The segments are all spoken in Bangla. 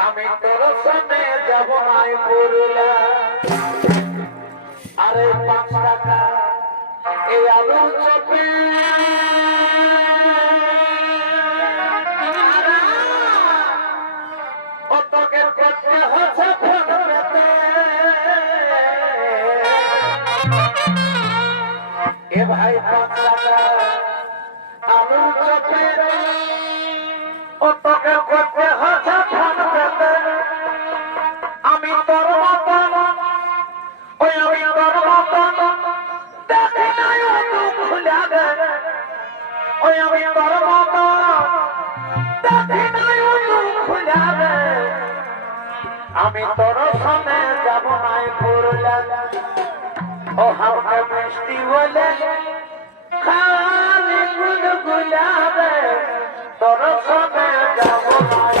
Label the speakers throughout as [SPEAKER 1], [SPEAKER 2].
[SPEAKER 1] আমি তোর সামনে যাব নাই পুরুলা আরে পাঁচ টাকা এই আলু চপে। এ ভাই আলু চপে। করতে আমি তোর সামনে যাব নাই ফুরলা। ও হাওকে মিষ্টি বলে, খালি গুল গুলাবে, তোর সামনে যাব নাই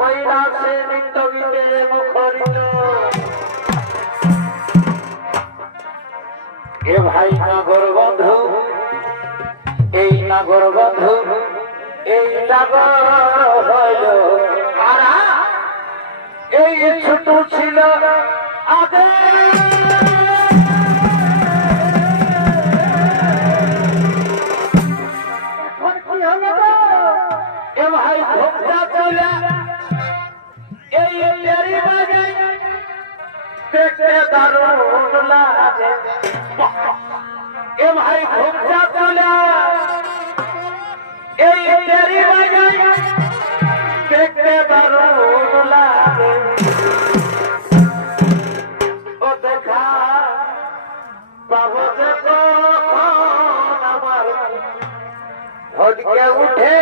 [SPEAKER 1] কইরা সে নিত্য গীতে মুখরিত। এ ভাই নাগর বন্ধু এই নাগর বন্ধু এই নাগর এই লেরি বাজে দেখতে দারুণ লাগে ও দেখা বাবু যে আমার। উঠে